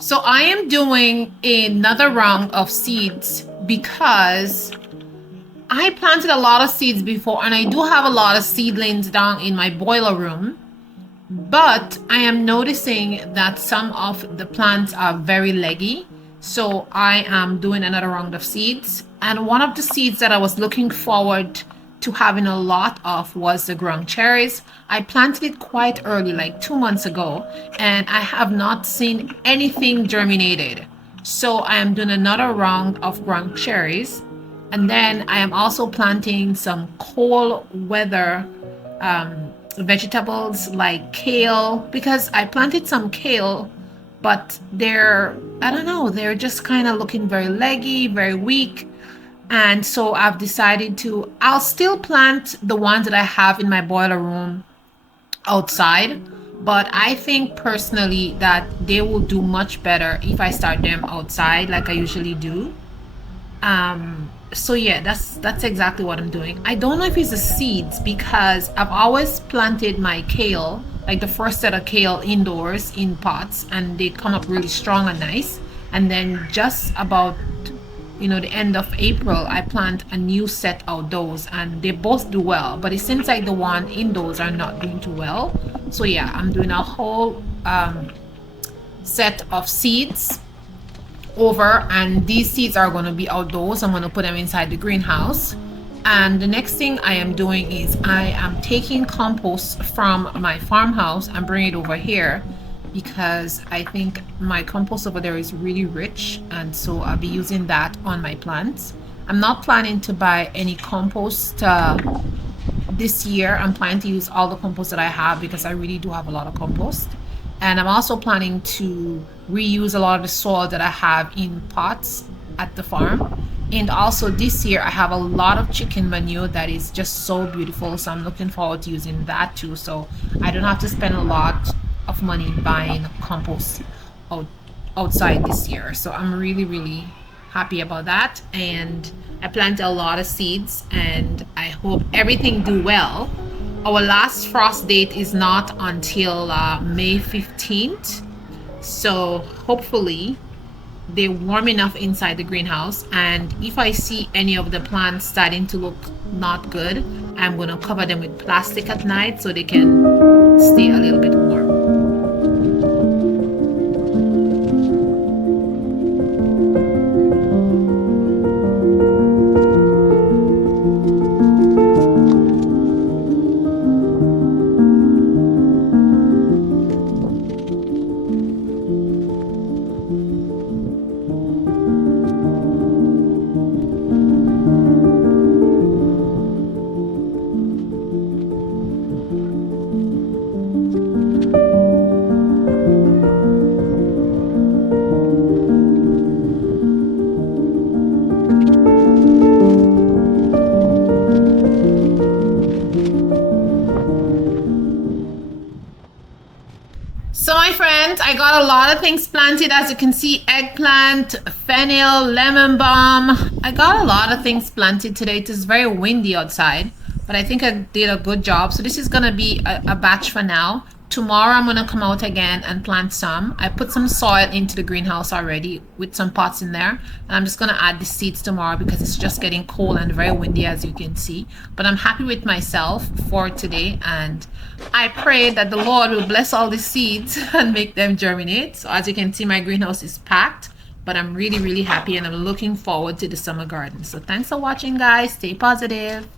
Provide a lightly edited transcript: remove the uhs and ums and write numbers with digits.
So I am doing another round of seeds because I planted a lot of seeds before and I do have a lot of seedlings down in my boiler room. But I am noticing that some of the plants are very leggy. So I am doing another round of seeds. And one of the seeds that I was looking forward to having a lot of was the ground cherries. I planted it quite early, like 2 months ago, and I have not seen anything germinated. So I am doing another round of ground cherries. And then I am also planting some cold weather vegetables like kale, because I planted some kale, but I don't know, they're just kind of looking very leggy, very weak. And so I've decided I'll still plant the ones that I have in my boiler room outside, but I think personally that they will do much better if I start them outside like I usually do. So yeah, that's exactly what I'm doing. I don't know if it's the seeds because I've always planted my kale, like the first set of kale indoors in pots, and they come up really strong and nice. And then just about the end of April, I plant a new set outdoors and they both do well. But it seems like the one indoors are not doing too well. So yeah, I'm doing a whole set of seeds over, and these seeds are going to be outdoors. I'm going to put them inside the greenhouse. And the next thing I am doing is I am taking compost from my farmhouse and bringing it over here because I think my compost over there is really rich, and so I'll be using that on my plants. I'm not planning to buy any compost this year. I'm planning to use all the compost that I have because I really do have a lot of compost. And I'm also planning to reuse a lot of the soil that I have in pots at the farm. And also this year I have a lot of chicken manure that is just so beautiful, so I'm looking forward to using that too, so I don't have to spend a lot of money buying compost outside this year. So I'm really happy about that, and I planted a lot of seeds and I hope everything do well. Our last frost date is not until May 15th, so hopefully they're warm enough inside the greenhouse, and if I see any of the plants starting to look not good, I'm going to cover them with plastic at night so they can stay a little bit warm. So my friends, I got a lot of things planted. As you can see, eggplant, fennel, lemon balm. I got a lot of things planted today. It is very windy outside, but I think I did a good job. So this is gonna be a batch for now. Tomorrow I'm gonna come out again and plant some. I put some soil into the greenhouse already with some pots in there, and I'm just gonna add the seeds tomorrow because it's just getting cold and very windy, as you can see. But I'm happy with myself for today, and I pray that the Lord will bless all the seeds and make them germinate. So as you can see, my greenhouse is packed, but I'm really happy, and I'm looking forward to the summer garden. So thanks for watching, guys. Stay positive.